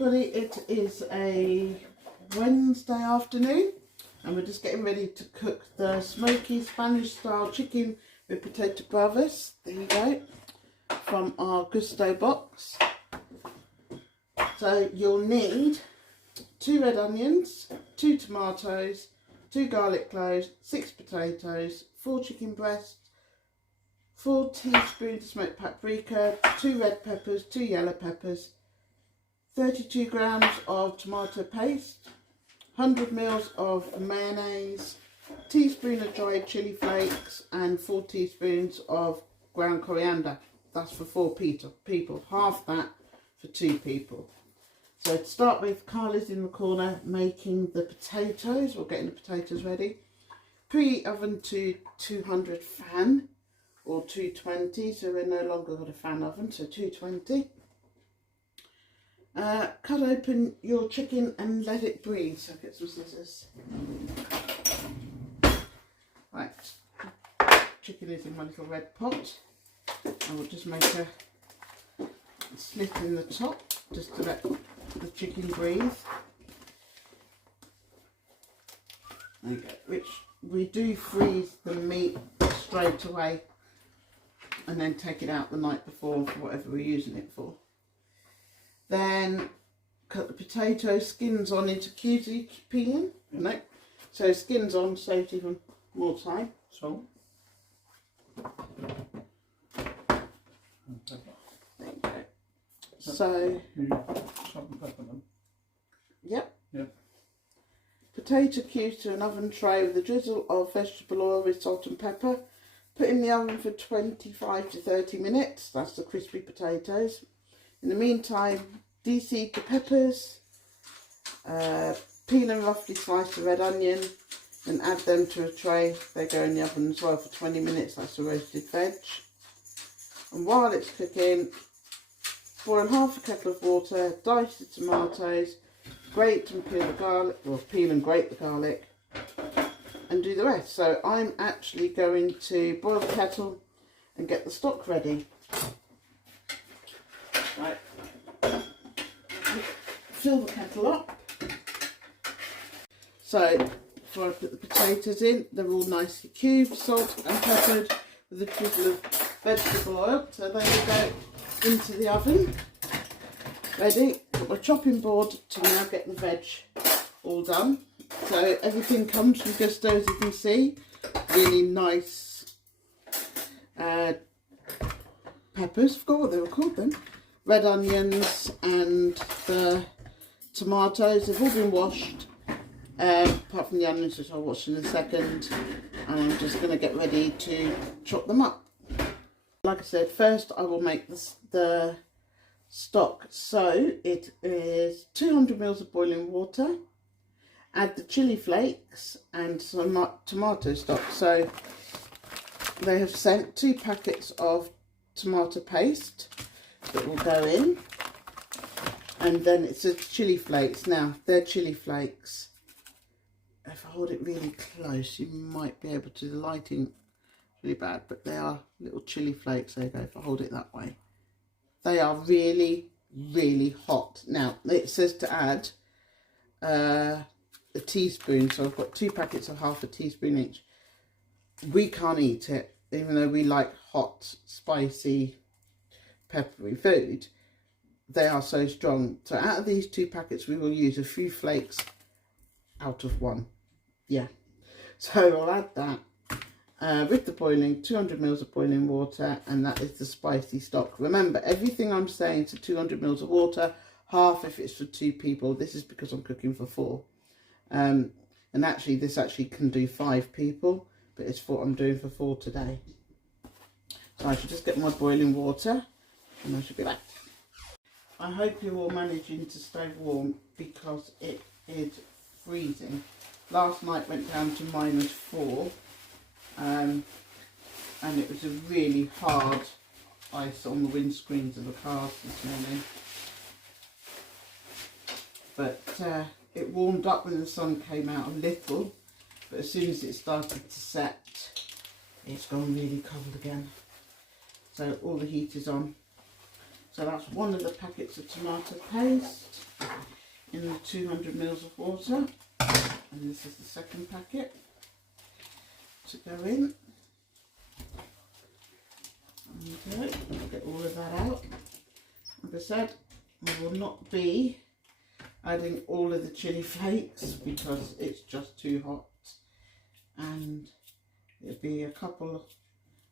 everybody, it is a Wednesday afternoon and we're just getting ready to cook the smoky Spanish style chicken with potato bravas. There you go, from our Gousto box. So you'll need 2 red onions, 2 tomatoes, 2 garlic cloves, 6 potatoes, 4 chicken breasts, 4 teaspoons smoked paprika, 2 red peppers, 2 yellow peppers, 32 grams of tomato paste, 100 mils of mayonnaise, teaspoon of dried chili flakes and 4 teaspoons of ground coriander. That's for 4 people, half that for 2 people. So to start with, Carla's in the corner making the potatoes, or getting the potatoes ready. Preheat oven to 200 fan or 220, so we're no longer got a fan oven, so 220. Cut open your chicken and let it breathe. So get some scissors. Right, chicken is in my little red pot. I will just make a slit in the top just to let the chicken breathe. Okay, which we do freeze the meat straight away and then take it out the night before for whatever we're using it for. Then cut the potato skins on into cubes, peeling. No, so skins on saves even more time. So there you go. So yep. Potato cubes to an oven tray with a drizzle of vegetable oil with salt and pepper. Put in the oven for 25 to 30 minutes. That's the crispy potatoes. In the meantime, de-seed the peppers, peel and roughly slice the red onion and add them to a tray. They go in the oven as well for 20 minutes. That's the roasted veg. And while it's cooking, boil half a kettle of water, dice the tomatoes, grate and peel the garlic, or peel and grate the garlic, and do the rest. So I'm actually going to boil the kettle and get the stock ready. Right. Fill the kettle up. So before I put the potatoes in, they're all nicely cubed, salt and peppered with a drizzle of vegetable oil. So there you go, into the oven. Ready. Got my chopping board to now get the veg all done. So everything comes from Gousto, as you can see. Really nice peppers. Forgot what they were called then. Red onions and the tomatoes. They've all been washed. Apart from the onions, which I'll wash in a second. And I'm just going to get ready to chop them up. Like I said, first I will make the stock. So it is 200 mils of boiling water. Add the chili flakes and some tomato stock. So they have sent 2 packets of tomato paste that will go in, and then it's the chili flakes. Now they're chili flakes. If I hold it really close, you might be able to. The lighting really bad, but they are little chili flakes. There you go. If I hold it that way, they are really, really hot. Now it says to add a teaspoon, so I've got 2 packets of half a teaspoon each. We can't eat it, even though we like hot, spicy, peppery food. They are so strong. So out of these 2 packets, we will use a few flakes out of 1. Yeah. So I'll add that with the boiling, 200 mils of boiling water, and that is the spicy stock. Remember, everything I'm saying to 200 mils of water, half if it's for 2 people. This is because I'm cooking for 4. And actually, this actually can do 5 people, but it's what I'm doing for 4 today. So I should just get my boiling water and I should be back. I hope you're all managing to stay warm because it is freezing. Last night went down to -4 and it was a really hard ice on the windscreens of the cars this morning. But it warmed up when the sun came out a little, but as soon as it started to set, it's gone really cold again. So all the heat is on. So that's one of the packets of tomato paste. in the 200 mils of water. And this is the second packet to go in. Okay, I'll get all of that out. Like I said, I will not be adding all of the chili flakes because it's just too hot, and it'll be a couple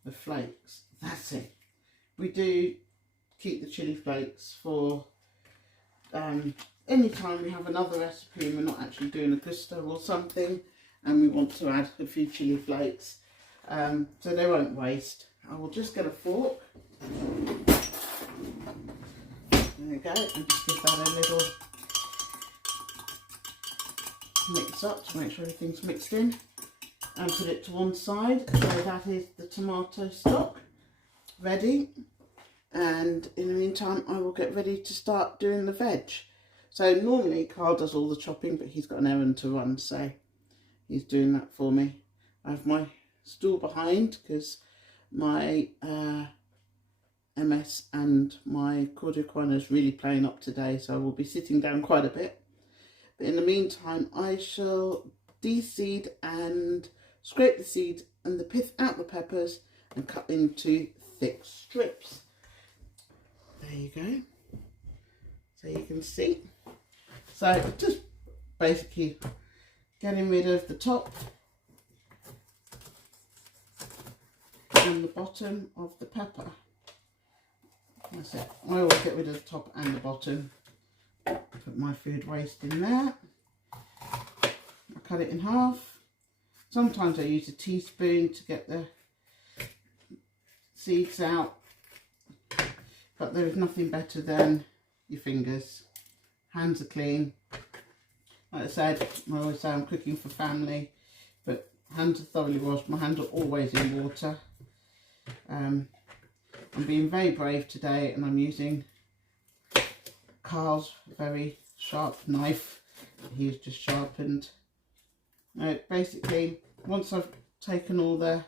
of flakes. That's it. We do keep the chili flakes for any time we have another recipe and we're not actually doing a Gousto or something and we want to add a few chili flakes, so they won't waste. I will just get a fork. There we go, and just give that a little mix up to make sure everything's mixed in, and put it to one side. So that is the tomato stock ready, and in the meantime I will get ready to start doing the veg. So normally Carl does all the chopping, but he's got an errand to run, so he's doing that for me. I have my stool behind because my MS and my cordicorn is really playing up today, so I will be sitting down quite a bit. But in the meantime, I shall de-seed and scrape the seed and the pith out the peppers and cut into thick strips. There you go. So you can see. So just basically getting rid of the top and the bottom of the pepper. That's it. I always get rid of the top and the bottom. Put my food waste in there. I cut it in half. Sometimes I use a teaspoon to get the seeds out, but there is nothing better than your fingers. Hands are clean. Like I said, I always say I'm cooking for family, but hands are thoroughly washed. My hands are always in water. I'm being very brave today, and I'm using Carl's very sharp knife. He's just sharpened. Basically, once I've taken all the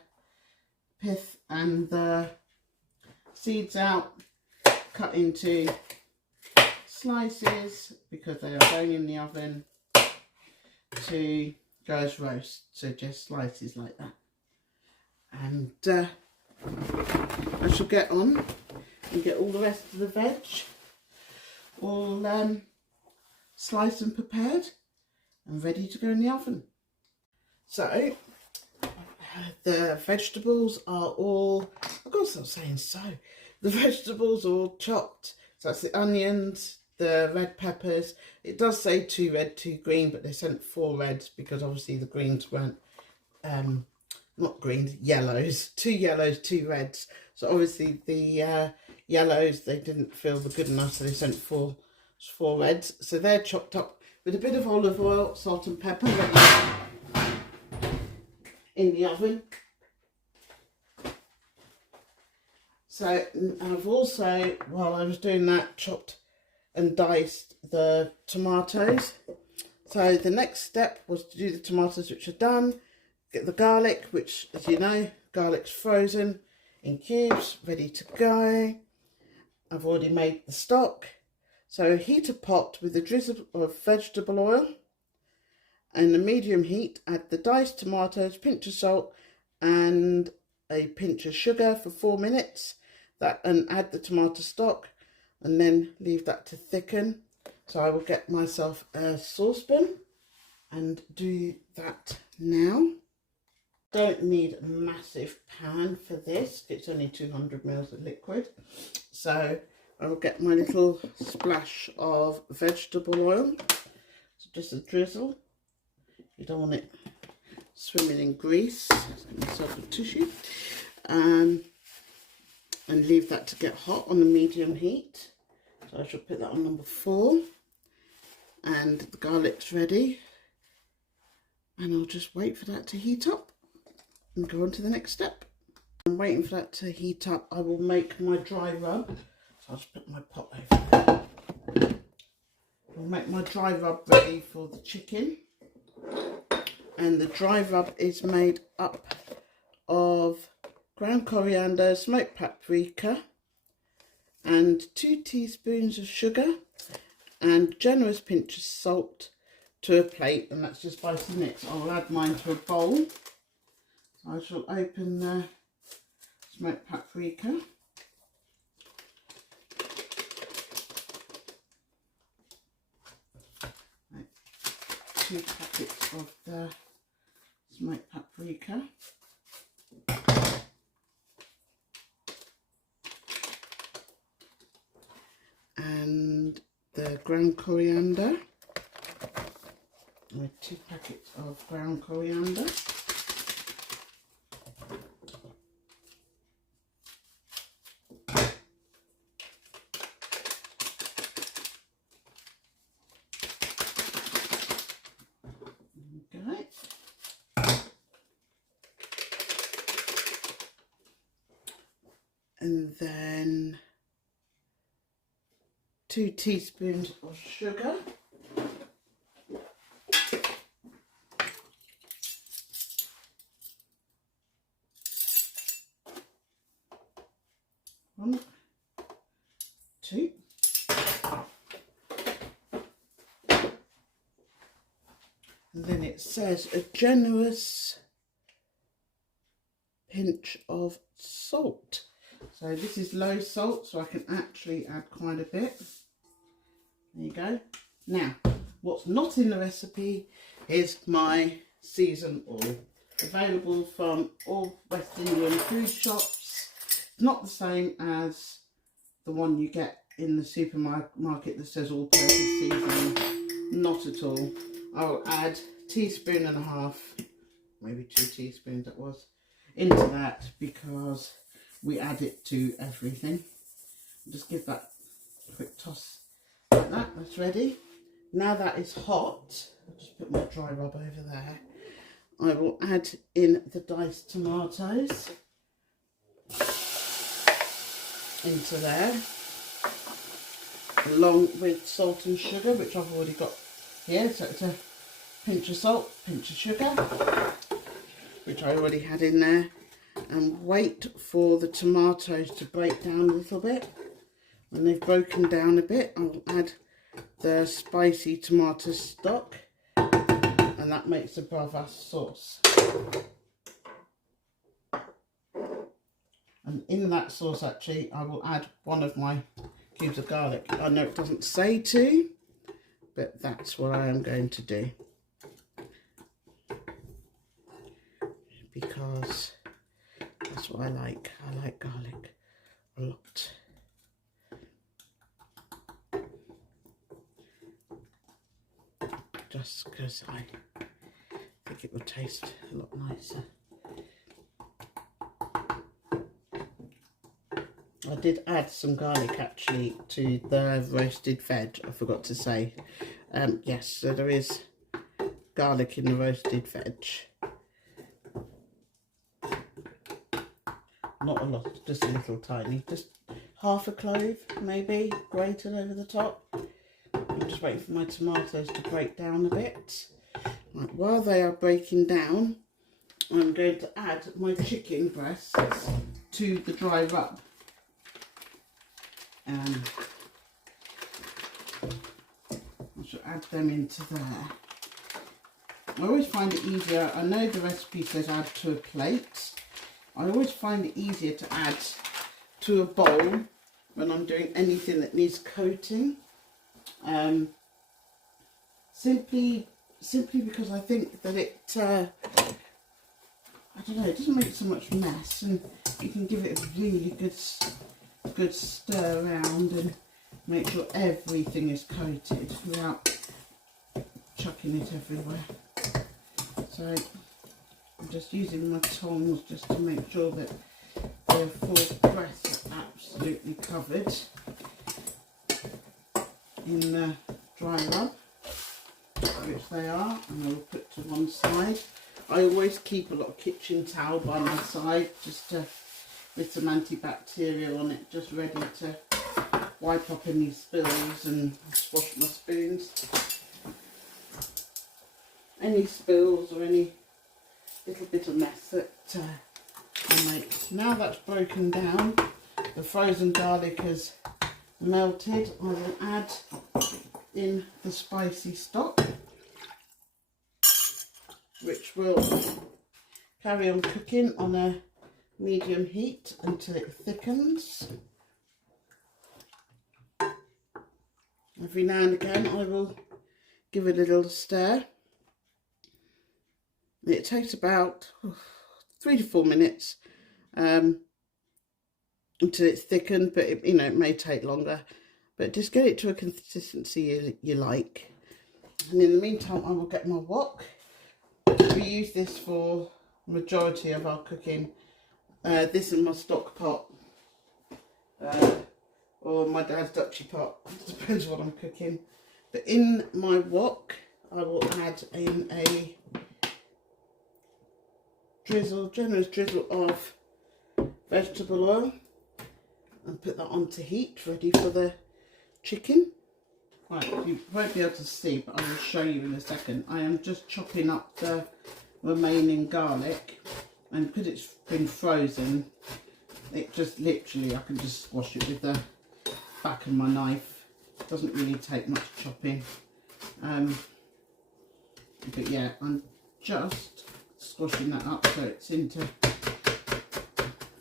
pith and the seeds out, cut into slices because they are going in the oven to go as roast. So just slices like that. And I shall get on and get all the rest of the veg all sliced and prepared and ready to go in the oven. So the vegetables are all, I've got to stop saying so, the vegetables are all chopped. So that's the onions, the red peppers. It does say 2 red, 2 green, but they sent 4 reds because obviously the greens weren't, not greens, yellows. 2 yellows, 2 reds. So obviously the yellows, they didn't feel good enough, so they sent 4 reds. So they're chopped up with a bit of olive oil, salt and pepper in the oven. So I've also, while I was doing that, chopped and diced the tomatoes. So the next step was to do the tomatoes, which are done. Get the garlic, which, as you know, garlic's frozen in cubes, ready to go. I've already made the stock. So heat a pot with a drizzle of vegetable oil. And the medium heat, add the diced tomatoes, pinch of salt and a pinch of sugar for 4 minutes. And add the tomato stock and then leave that to thicken. So I will get myself a saucepan and do that now. Don't need a massive pan for this. It's only 200 mils of liquid. So I will get my little splash of vegetable oil. So just a drizzle. You don't want it swimming in grease. Let's get myself a tissue. And leave that to get hot on the medium heat. So I shall put that on number 4. And the garlic's ready. And I'll just wait for that to heat up and go on to the next step. I'm waiting for that to heat up. I will make my dry rub. So I'll just put my pot over there. I'll make my dry rub ready for the chicken. And the dry rub is made up of ground coriander, smoked paprika and 2 teaspoons of sugar and generous pinch of salt to a plate, and that's just spicy mix. I'll add mine to a bowl. I shall open the smoked paprika. Right, 2 packets of the smoked paprika. And the ground coriander. With 2 packets of ground coriander. Okay. And then 2 teaspoons of sugar. One, 2. And then it says a generous pinch of salt. So this is low salt, so I can actually add quite a bit. There you go. Now, what's not in the recipe is my seasoned oil. Available from all West Indian food shops. Not the same as the one you get in the supermarket that says all-purpose seasoning. Not at all. I'll add 1.5 teaspoons, maybe 2 teaspoons that was, into that because we add it to everything. Just give that a quick toss like that. That's ready. Now that is hot, I'll just put my dry rub over there. I will add in the diced tomatoes into there, along with salt and sugar, which I've already got here. So it's a pinch of salt, pinch of sugar, which I already had in there, and wait for the tomatoes to break down a little bit. When they've broken down a bit, I'll add the spicy tomato stock, and that makes the bravas sauce. And in that sauce, actually, I will add 1 of my cubes of garlic. I know it doesn't say to, but that's what I am going to do. Because that's what I like. I like garlic a lot. Just because I think it would taste a lot nicer. I did add some garlic actually to the roasted veg, I forgot to say. Yes, so there is garlic in the roasted veg. Not a lot, just a little tiny, just half a clove maybe, grated over the top. I'm just waiting for my tomatoes to break down a bit. Right, while they are breaking down, I'm going to add my chicken breasts to the dry rub. I shall add them into there. I always find it easier, I know the recipe says add to a plate. I always find it easier to add to a bowl when I'm doing anything that needs coating. Simply because I think that it, I don't know, it doesn't make so much mess, and you can give it a really good stir around and make sure everything is coated without chucking it everywhere. So I'm just using my tongs just to make sure that the 4 breasts are absolutely covered in the dry rub, which they are, and I will put to one side. I always keep a lot of kitchen towel by my side, just with some antibacterial on it, just ready to wipe up any spills and wash my spoons. Any spills or any little bit of mess that I make. Now that's broken down, the frozen garlic has melted, I will add in the spicy stock, which will carry on cooking on a medium heat until it thickens. Every now and again I will give it a little stir. It takes about 3 to 4 minutes until it's thickened, but it, it may take longer. But just get it to a consistency you like. And in the meantime, I will get my wok. We use this for the majority of our cooking. This is my stock pot, or my dad's Dutchy pot. It depends what I'm cooking. But in my wok, I will add in a generous drizzle of vegetable oil and put that on to heat, ready for the chicken. Right, you won't be able to see, but I will show you in a second. I am just chopping up the remaining garlic, and because it's been frozen, it just literally, I can just squash it with the back of my knife. It doesn't really take much chopping. But yeah, I'm just squashing that up so it's into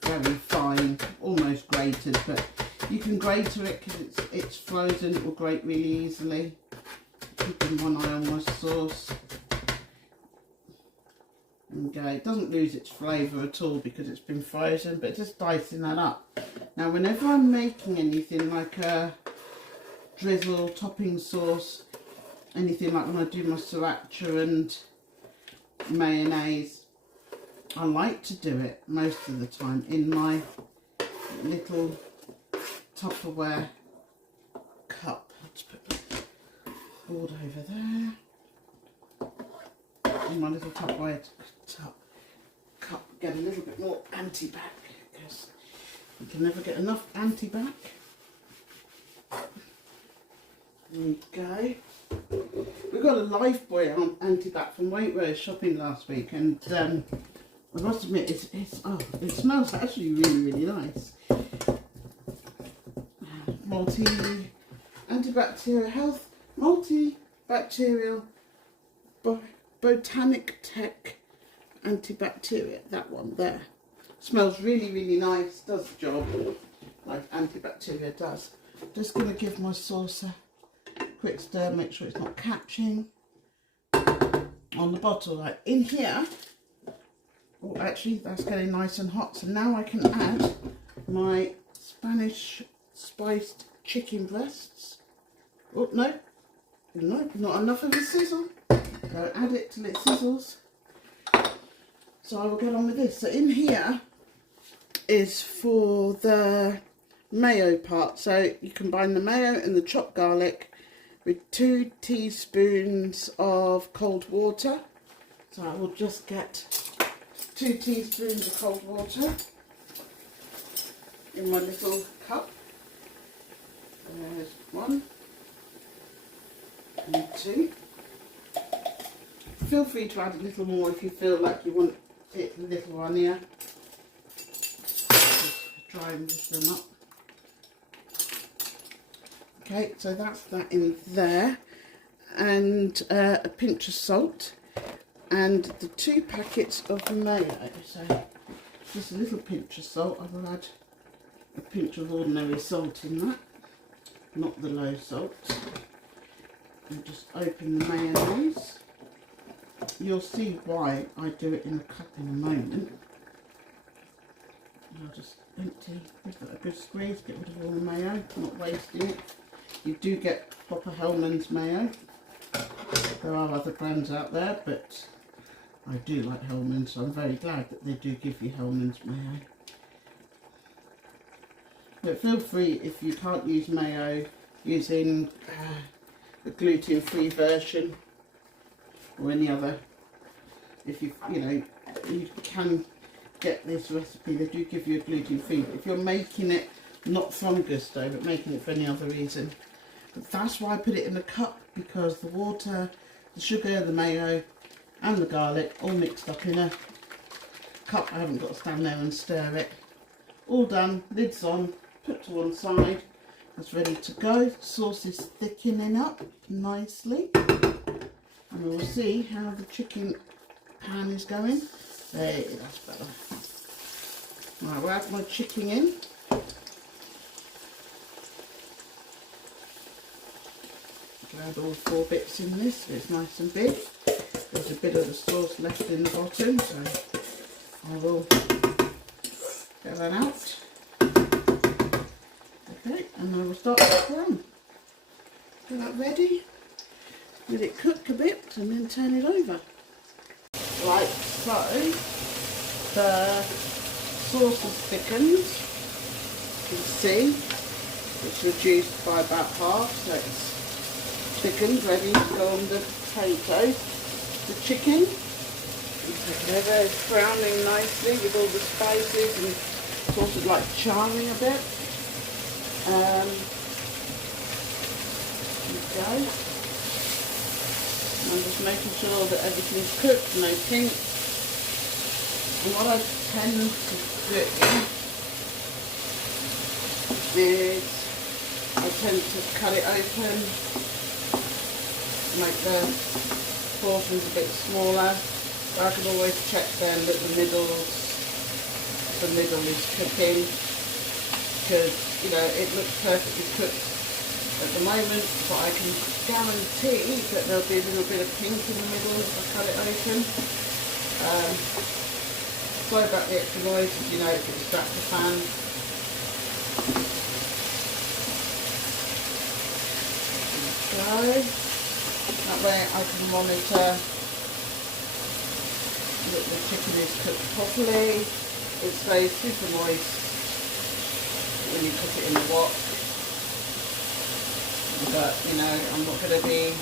very fine, almost grated, but you can grate it because it's frozen. It will grate really easily. Keeping one eye on my sauce. Okay, it doesn't lose its flavour at all because it's been frozen, but just dicing that up. Now, whenever I'm making anything like a drizzle, topping sauce, anything like when I do my sriracha and mayonnaise, I like to do it most of the time in my little Tupperware cup. Let's put the board over there. In my little Tupperware cup, get a little bit more anti-bac because you can never get enough anti-bac. There we go. We got a Lifebuoy anti-bac from Waitrose shopping last week, and I must admit it smells actually really nice. Antibacterial health, multibacterial botanic tech antibacteria. That one there smells really nice. Does the job like antibacteria does. Just gonna give my sauce a quick stir, make sure it's not catching on the bottle. Like in here. Oh, actually, that's getting nice and hot. So now I can add my Spanish spiced chicken breasts. Oh, no, not enough of a sizzle. So add it till it sizzles. So I will get on with this. So in here is for the mayo part. So you combine the mayo and the chopped garlic with 2 teaspoons of cold water. So I will just get 2 teaspoons of cold water in my little cup. There's 1 and 2. Feel free to add a little more if you feel like you want it a little runnier. Just try and mix them up. Okay, so that's that in there, and a pinch of salt. And the 2 packets of mayo. So just a little pinch of salt. I will add a pinch of ordinary salt in that, not the low salt. And just open the mayonnaise. You'll see why I do it in a cup in a moment. And I'll just empty, give it a good squeeze, get rid of all the mayo, not wasting it. You do get proper Hellmann's mayo. There are other brands out there, but I do like Hellmann's, so I'm very glad that they do give you Hellmann's mayo. But feel free, if you can't use mayo, using the gluten-free version or any other. If you can get this recipe, they do give you a gluten-free. If you're making it not from Gousto, but making it for any other reason. But that's why I put it in a cup, because the water, the sugar, the mayo and the garlic all mixed up in a cup. I haven't got to stand there and stir it. All done, lids on, put to one side, That's ready to go. The sauce is thickening up nicely. And we'll see how the chicken pan is going. There, that's better. Right, we'll add my chicken in. I'll add all 4 bits in this so it's nice and big. There's a bit of the sauce left in the bottom, so I will get that out. Okay, and then we'll start the pan. Get that ready. Let it cook a bit and then turn it over. Right, so the sauce is thickened. You can see it's reduced by about half, so it's thickened, ready to go on the potatoes. The chicken, it's browning nicely with all the spices and sort of like charring a bit. There we go. I'm just making sure that everything's cooked, no pink. And what I tend to do is I tend to cut it open, make the portions a bit smaller. But I can always check then that the middle is cooking, because you know it looks perfectly cooked at the moment, but I can guarantee that there'll be a little bit of pink in the middle if I cut it open. Sorry about the extra noise, as you know, if it's strapped the pan. Okay. That way I can monitor that the chicken is cooked properly. It stays super moist when you cook it in the wok. But you know, I'm not going to be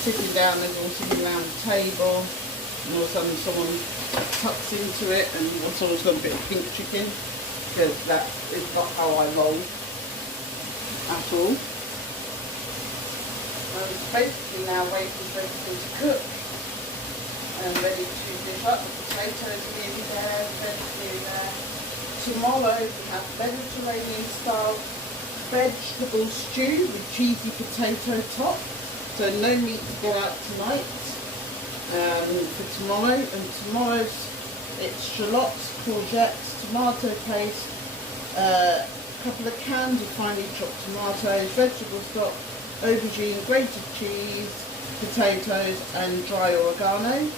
sitting down, there's all sitting around the table, and all of a sudden someone tucks into it and someone's got a bit of pink chicken, because that is not how I roll at all. I'm basically now waiting for everything to cook and ready to dish up. The potatoes are nearly there, nearly there. Tomorrow we have Mediterranean style vegetable stew with cheesy potato top. So no meat to go out tonight for tomorrow. And tomorrow's it's shallots, courgettes, tomato paste, a couple of cans of finely chopped tomatoes, vegetable stock, aubergine, grated cheese, potatoes and dry oregano.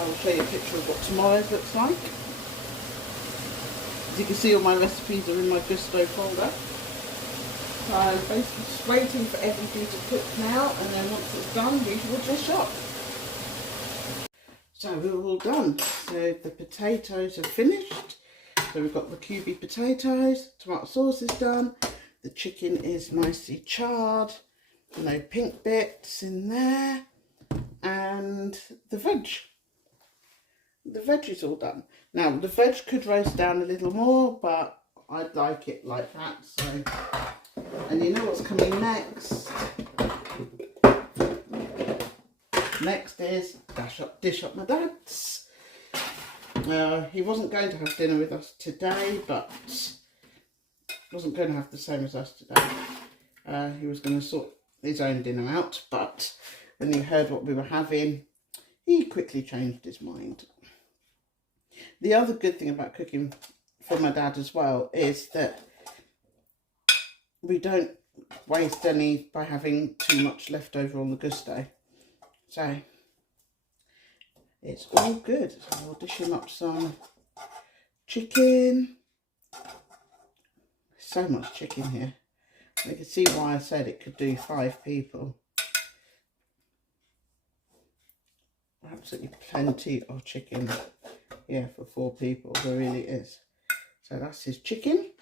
I'll show you a picture of what tomorrow's looks like. As you can see, all my recipes are in my Gousto folder. So I'm basically just waiting for everything to cook now, and then once it's done, we will dish up. So we're all done. So the potatoes are finished. So we've got the cubey potatoes, tomato sauce is done, the chicken is nicely charred, no pink bits in there, and the veg. The veg is all done. Now the veg could roast down a little more, but I'd like it like that. So, and you know what's coming next? Next is dish up my dad's. He wasn't going to have dinner with us today, but wasn't going to have the same as us today. He was going to sort his own dinner out, but when he heard what we were having, he quickly changed his mind. The other good thing about cooking for my dad as well is that we don't waste any by having too much left over on the Gousto. So it's all good. So I'll dish him up some chicken. So much chicken here. You can see why I said it could do 5 people. Absolutely plenty of chicken. Yeah, for 4 people, there really is. So that's his chicken.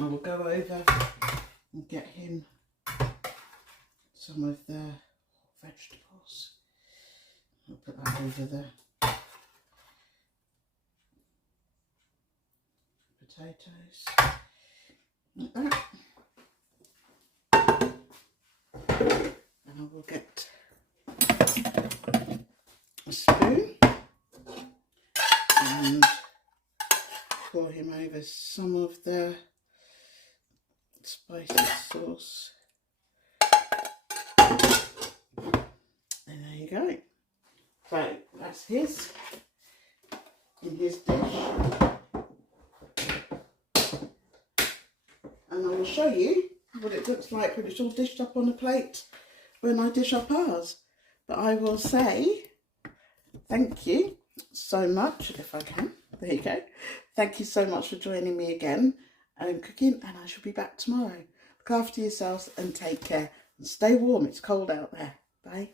I will go over and get him some of the vegetables. I'll put that over the potatoes. Like that. And I will get a spoon and pour him over some of the spicy sauce. And there you go. So that's his, in his dish. And I will show you what it looks like when it's all dished up on a plate when I dish up ours. But I will say thank you so much, if I can. There you go. Thank you so much for joining me again cooking, and I shall be back tomorrow. Look after yourselves and take care. And stay warm. It's cold out there. Bye.